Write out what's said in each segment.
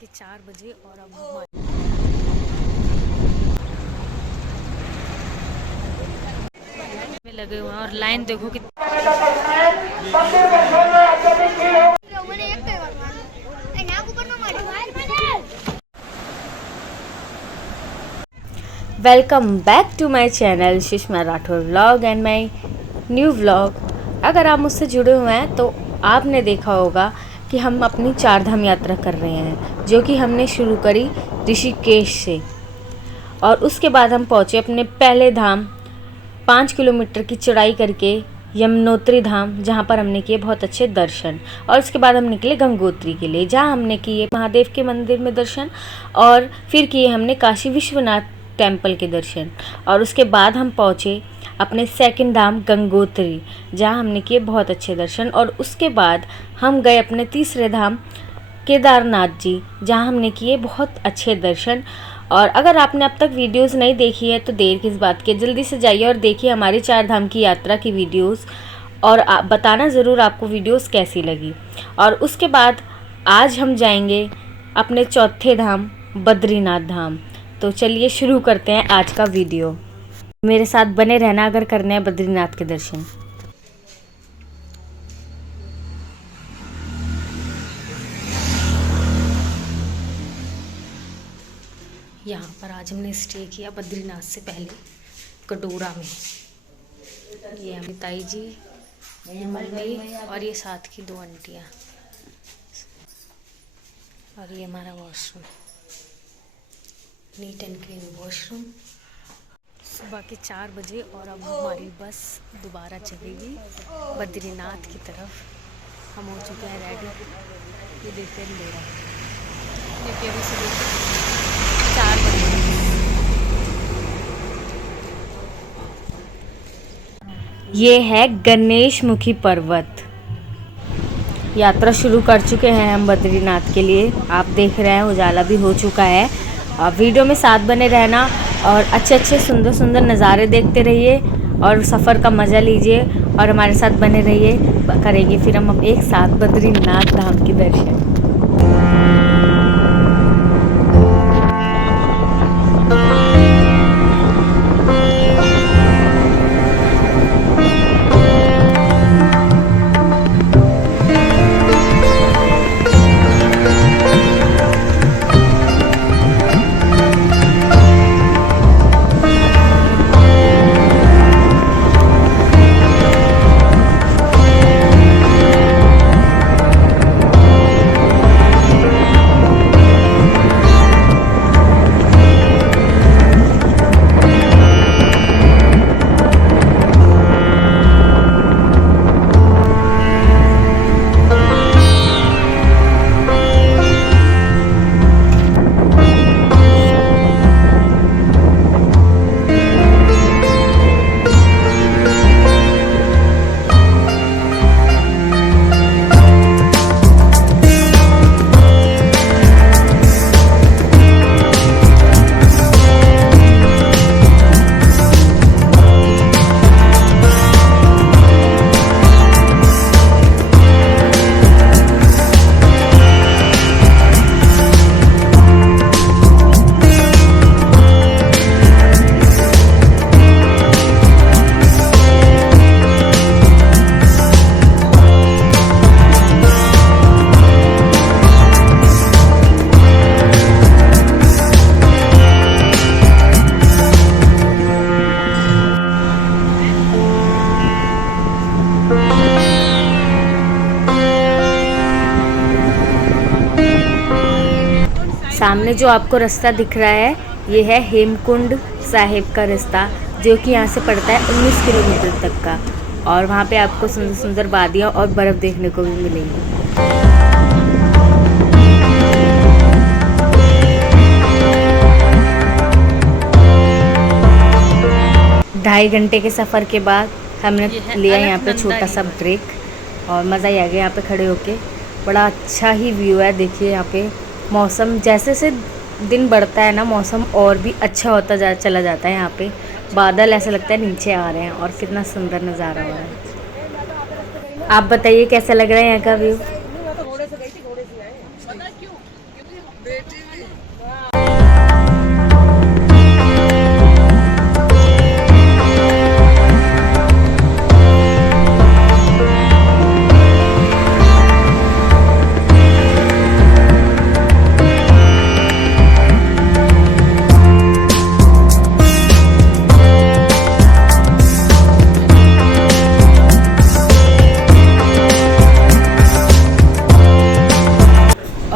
के 4 बजे और अब हमारे में लगे हुए हैं और लाइन देखो कि welcome back to my channel Sushma Rathore vlog and my new vlog. अगर आप मुझसे जुड़े हुए हैं तो आपने देखा होगा कि हम अपनी 4 धाम यात्रा कर रहे हैं, जो कि हमने शुरू करी ऋषिकेश से और उसके बाद हम पहुंचे अपने पहले धाम 5 किलोमीटर की चढ़ाई करके यमुनोत्री धाम, जहां पर हमने किए बहुत अच्छे दर्शन। और उसके बाद हम निकले गंगोत्री के लिए, जहां हमने किए महादेव के मंदिर में दर्शन और फिर किए हमने काशी विश्वनाथ टेम्पल के दर्शन। और उसके बाद हम पहुँचे अपने सेकंड धाम गंगोत्री, जहां हमने किए बहुत अच्छे दर्शन। और उसके बाद हम गए अपने तीसरे धाम केदारनाथ जी, जहां हमने किए बहुत अच्छे दर्शन। और अगर आपने अब तक वीडियोस नहीं देखी है तो देर किस बात की, जल्दी से जाइए और देखिए हमारी 4 धाम की यात्रा की वीडियोस और आप बताना ज़रूर आपको वीडियोस कैसी लगी। और उसके बाद आज हम जाएंगे अपने चौथे धाम बद्रीनाथ धाम। तो चलिए शुरू करते हैं आज का वीडियो। मेरे साथ बने रहना अगर करने हैं बद्रीनाथ के दर्शन। यहाँ पर आज हमने स्टे किया बद्रीनाथ से पहले कटोरा में। ये हमारी ताई जी, मम्मी और ये साथ की 2 आंटियाँ, और ये हमारा washroom, neat and clean washroom. सुबह के 4 बजे और अब हमारी बस दोबारा चलेगी बद्रीनाथ की तरफ। हम हो चुके हैं रेडी। ये देखते हैं मेरा, क्योंकि अभी सुबह 4 बजे ये है गणेश मुखी पर्वत। यात्रा शुरू कर चुके हैं हम बद्रीनाथ के लिए। आप देख रहे हैं उजाला भी हो चुका है। आप वीडियो में साथ बने रहना और अच्छे सुंदर सुंदर नज़ारे देखते रहिए और सफ़र का मज़ा लीजिए और हमारे साथ बने रहिए। करेंगे फिर हम एक साथ बद्रीनाथ धाम के दर्शन। सामने जो आपको रास्ता दिख रहा है ये है हेमकुंड साहिब का रास्ता, जो कि यहाँ से पड़ता है 19 किलोमीटर तक का। और वहाँ पे आपको सुंदर सुंदर वादियाँ और बर्फ़ देखने को भी मिलेंगी। 2.5 घंटे के सफ़र के बाद हमने लिया यहाँ पे छोटा सा ब्रेक और मज़ा ही आ गया यहाँ पे खड़े होके। बड़ा अच्छा ही व्यू है। देखिए यहाँ पे मौसम जैसे से दिन बढ़ता है ना, मौसम और भी अच्छा होता चला जाता है। यहाँ पे बादल ऐसा लगता है नीचे आ रहे हैं और कितना सुंदर नज़ारा हो रहा है। आप बताइए कैसा लग रहा है यहाँ का व्यू।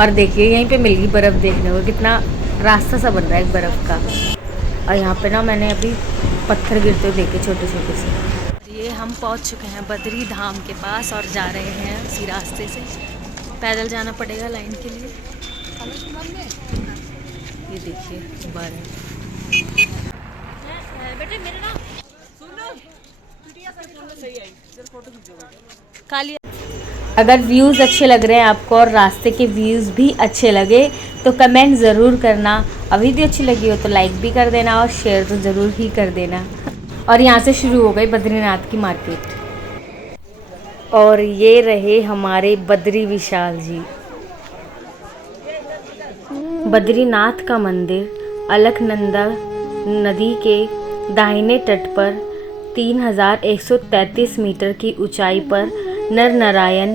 और देखिए यहीं पे मिल गई बर्फ़ देखने को, कितना रास्ता सा बन रहा है एक बर्फ़ का। और यहाँ पे ना मैंने अभी पत्थर गिरते हुए देखे छोटे छोटे से। ये हम पहुँच चुके हैं बद्री धाम के पास और जा रहे हैं उसी रास्ते से। पैदल जाना पड़ेगा लाइन के लिए। ये देखिए बर्फ़। बेटे मेरे ना काली। अगर व्यूज़ अच्छे लग रहे हैं आपको और रास्ते के व्यूज़ भी अच्छे लगे तो कमेंट ज़रूर करना। अभी वीडियो अच्छी लगी हो तो लाइक भी कर देना और शेयर तो ज़रूर ही कर देना। और यहाँ से शुरू हो गई बद्रीनाथ की मार्केट। और ये रहे हमारे बद्री विशाल जी। बद्रीनाथ का मंदिर अलकनंदा नदी के दाहिने तट पर 3133 मीटर की ऊंचाई पर नर नारायण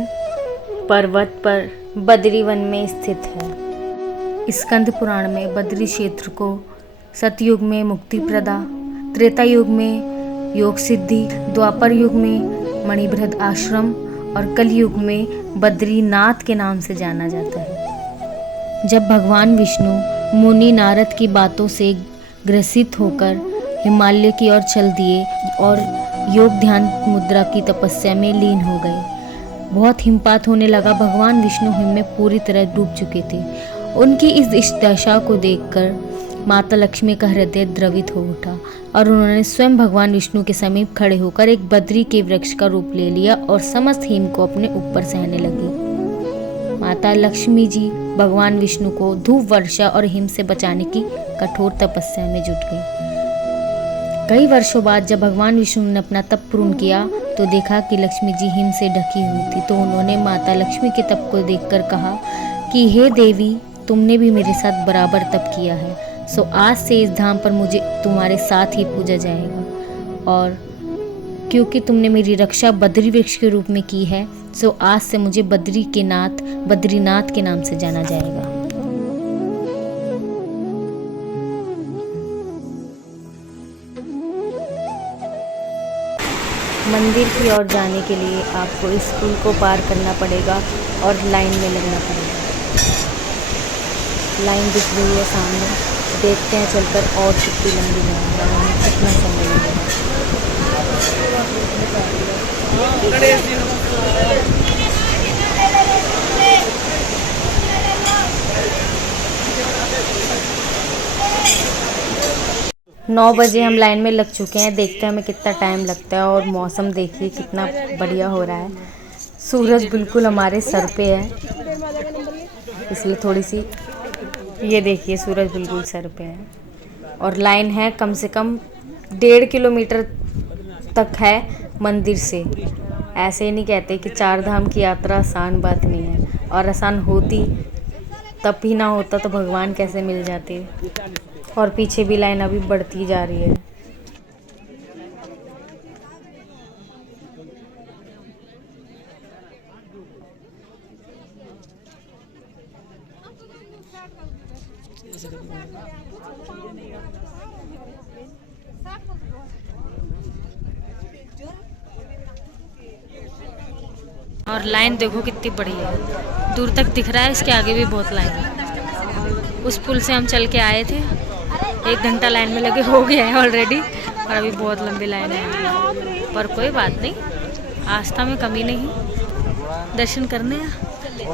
पर्वत पर बद्री वन में स्थित है। स्कंद पुराण में बद्री क्षेत्र को सतयुग में मुक्ति प्रदा, त्रेता युग में योग सिद्धि, द्वापर युग में मणिभृत आश्रम और कलयुग में बद्रीनाथ के नाम से जाना जाता है। जब भगवान विष्णु मुनि नारद की बातों से ग्रसित होकर हिमालय की ओर चल दिए और योग ध्यान मुद्रा की तपस्या में लीन हो गए। बहुत हिमपात होने लगा। भगवान विष्णु हिम में पूरी तरह डूब चुके थे। उनकी इस दशा को देखकर माता लक्ष्मी का हृदय द्रवित हो उठा और उन्होंने स्वयं भगवान विष्णु के समीप खड़े होकर एक बद्री के वृक्ष का रूप ले लिया और समस्त हिम को अपने ऊपर सहने लगी। माता लक्ष्मी जी भगवान विष्णु को धूप वर्षा और हिम से बचाने की कठोर तपस्या में जुट गई। कई वर्षों बाद जब भगवान विष्णु ने अपना तप पूर्ण किया तो देखा कि लक्ष्मी जी हिम से ढकी हुई थी। तो उन्होंने माता लक्ष्मी के तप को देखकर कहा कि हे देवी, तुमने भी मेरे साथ बराबर तप किया है, सो आज से इस धाम पर मुझे तुम्हारे साथ ही पूजा जाएगा। और क्योंकि तुमने मेरी रक्षा बद्री वृक्ष के रूप में की है, सो आज से मुझे बद्रीनाथ के नाम से जाना जाएगा। मंदिर की ओर जाने के लिए आपको इस पुल को पार करना पड़ेगा और लाइन में लगना पड़ेगा। लाइन दिख रही है सामने, देखते हैं चलकर और कितनी लंबी लाइन है, हमें कितना समय लगेगा। 9 बजे हम लाइन में लग चुके हैं। देखते हैं हमें कितना टाइम लगता है। और मौसम देखिए कितना बढ़िया हो रहा है। सूरज बिल्कुल हमारे सर पे है, इसलिए थोड़ी सी ये देखिए सूरज बिल्कुल सर पे है। और लाइन है कम से कम 1.5 किलोमीटर तक है मंदिर से। ऐसे ही नहीं कहते कि 4 धाम की यात्रा आसान बात नहीं है, और आसान होती तब ही ना होता तो भगवान कैसे मिल जाते। और पीछे भी लाइन अभी बढ़ती जा रही है। और लाइन देखो कितनी बड़ी है, दूर तक दिख रहा है। इसके आगे भी बहुत लाइन है। उस पुल से हम चल के आए थे, 1 घंटा लाइन में लगे हो गया है ऑलरेडी, और अभी बहुत लंबी लाइन है। पर कोई बात नहीं, आस्था में कमी नहीं। दर्शन करने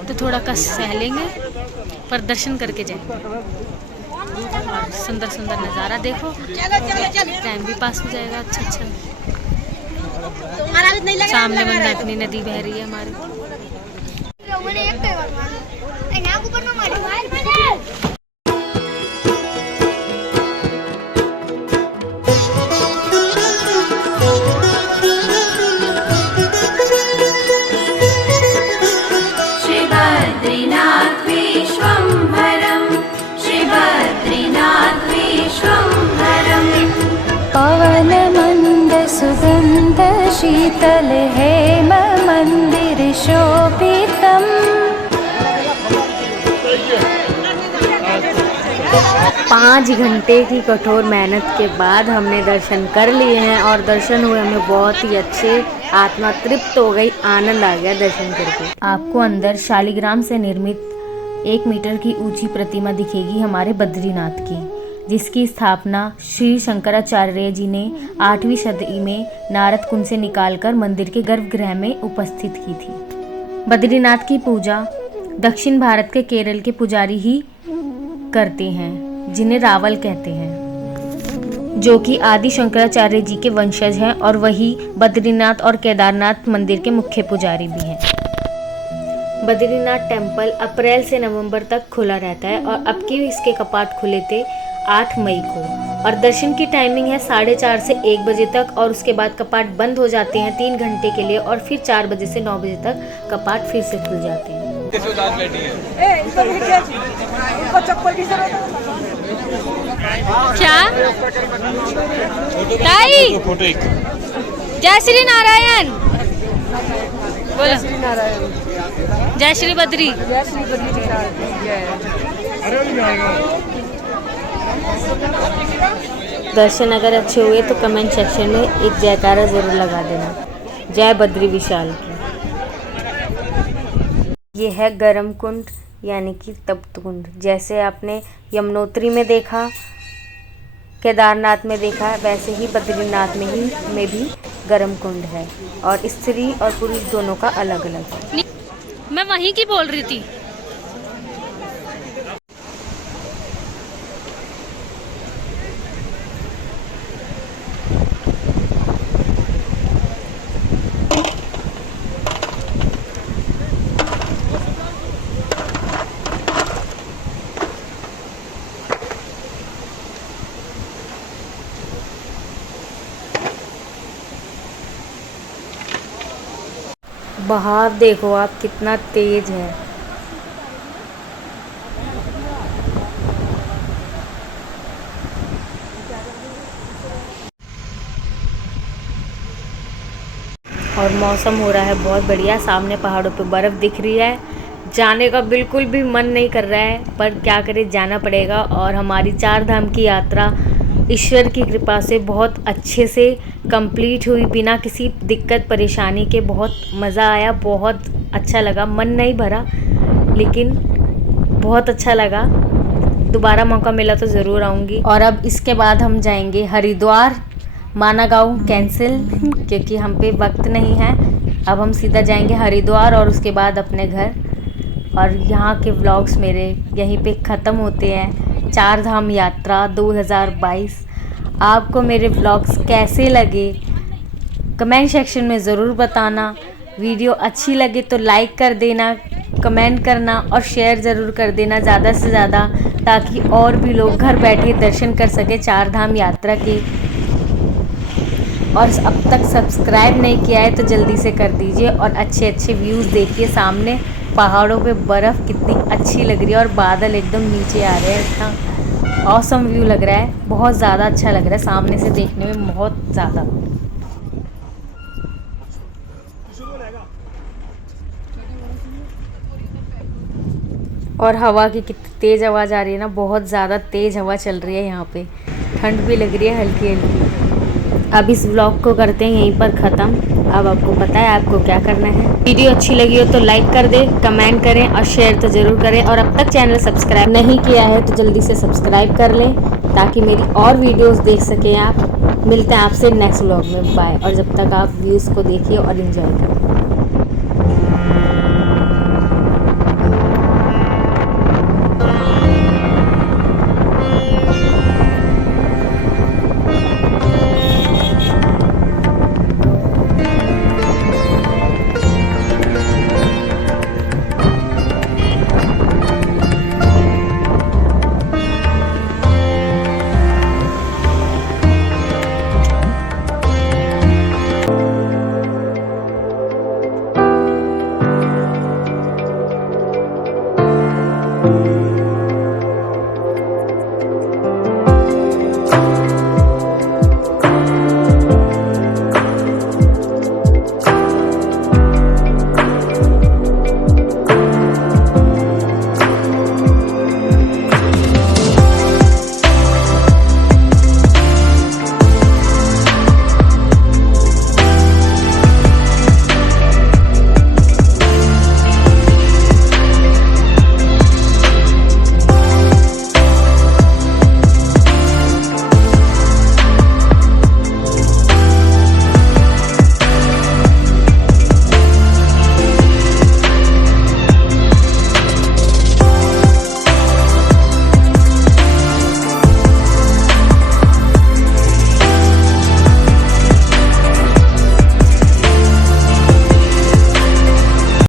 तो थोड़ा कष्ट सह लेंगे, पर दर्शन करके जाएंगे। और सुंदर सुंदर नज़ारा देखो, टाइम भी पास हो जाएगा अच्छा अच्छा। सामने मंदाकिनी नदी बह रही है हमारे। सुगंध शीतल हेम मंदिर शोभितम्। 5 घंटे की कठोर मेहनत के बाद हमने दर्शन कर लिए हैं, और दर्शन हुए हमें बहुत ही अच्छे। आत्मा तृप्त हो गई, आनंद आ गया दर्शन करके। आपको अंदर शालिग्राम से निर्मित 1 मीटर की ऊंची प्रतिमा दिखेगी हमारे बद्रीनाथ की, जिसकी स्थापना श्री शंकराचार्य जी ने 8वीं सदी में नारद कुंड से निकालकर मंदिर के गर्भगृह में उपस्थित की थी। बद्रीनाथ की पूजा दक्षिण भारत के केरल के पुजारी ही करते हैं, जिन्हें रावल कहते हैं, जो कि आदि शंकराचार्य जी के वंशज हैं और वही बद्रीनाथ और केदारनाथ मंदिर के मुख्य पुजारी भी हैं। बद्रीनाथ टेम्पल अप्रैल से नवंबर तक खुला रहता है और अब की इसके कपाट खुले थे 8 मई को, और दर्शन की टाइमिंग है 4:30 से 1 बजे तक, और उसके बाद कपाट बंद हो जाते हैं 3 घंटे के लिए, और फिर 4 बजे से 9 बजे तक कपाट फिर से खुल जाते हैं। क्या ताई? जय श्री नारायण बोलो। जय श्री बद्री। दर्शन अगर अच्छे हुए तो कमेंट सेक्शन में एक जयकारा जरूर लगा देना, जय बद्री विशाल की। ये है गरम कुंड यानी कि तप्त कुंड। जैसे आपने यमुनोत्री में देखा, केदारनाथ में देखा, वैसे ही बद्रीनाथ में भी गरम कुंड है, और स्त्री और पुरुष दोनों का अलग अलग है। मैं वहीं की बोल रही थी। बहाव देखो आप कितना तेज है। और मौसम हो रहा है बहुत बढ़िया, सामने पहाड़ों पे बर्फ़ दिख रही है। जाने का बिल्कुल भी मन नहीं कर रहा है, पर क्या करें, जाना पड़ेगा। और हमारी 4 धाम की यात्रा ईश्वर की कृपा से बहुत अच्छे से कंप्लीट हुई, बिना किसी दिक्कत परेशानी के। बहुत मज़ा आया, बहुत अच्छा लगा। मन नहीं भरा, लेकिन बहुत अच्छा लगा। दोबारा मौका मिला तो ज़रूर आऊँगी। और अब इसके बाद हम जाएंगे हरिद्वार। माना गाँव कैंसिल, क्योंकि हम पे वक्त नहीं है। अब हम सीधा जाएंगे हरिद्वार और उसके बाद अपने घर। और यहाँ के व्लॉग्स मेरे यहीं पे ख़त्म होते हैं। 4 धाम यात्रा 2022। आपको मेरे व्लॉग्स कैसे लगे कमेंट सेक्शन में ज़रूर बताना। वीडियो अच्छी लगे तो लाइक कर देना, कमेंट करना और शेयर ज़रूर कर देना ज़्यादा से ज़्यादा, ताकि और भी लोग घर बैठे दर्शन कर सके 4 धाम यात्रा के। और अब तक सब्सक्राइब नहीं किया है तो जल्दी से कर दीजिए। और अच्छे अच्छे व्यूज़ देखिए, सामने पहाड़ों पे बर्फ़ कितनी अच्छी लग रही है और बादल एकदम नीचे आ रहे हैं। इतना ऑसम व्यू लग रहा है, बहुत ज़्यादा अच्छा लग रहा है सामने से देखने में, बहुत ज़्यादा। और हवा की कितनी तेज़ आवाज़ आ रही है ना, बहुत ज़्यादा तेज़ हवा चल रही है यहाँ पे। ठंड भी लग रही है हल्की हल्की। अब इस व्लॉग को करते हैं यहीं पर ख़त्म। अब आपको पता है आपको क्या करना है। वीडियो अच्छी लगी हो तो लाइक कर दें, कमेंट करें और शेयर तो ज़रूर करें। और अब तक चैनल सब्सक्राइब नहीं किया है तो जल्दी से सब्सक्राइब कर लें, ताकि मेरी और वीडियोस देख सकें आप। मिलते हैं आपसे नेक्स्ट व्लॉग में, बाय। और जब तक आप व्यूज़ को देखिए और एंजॉय करें।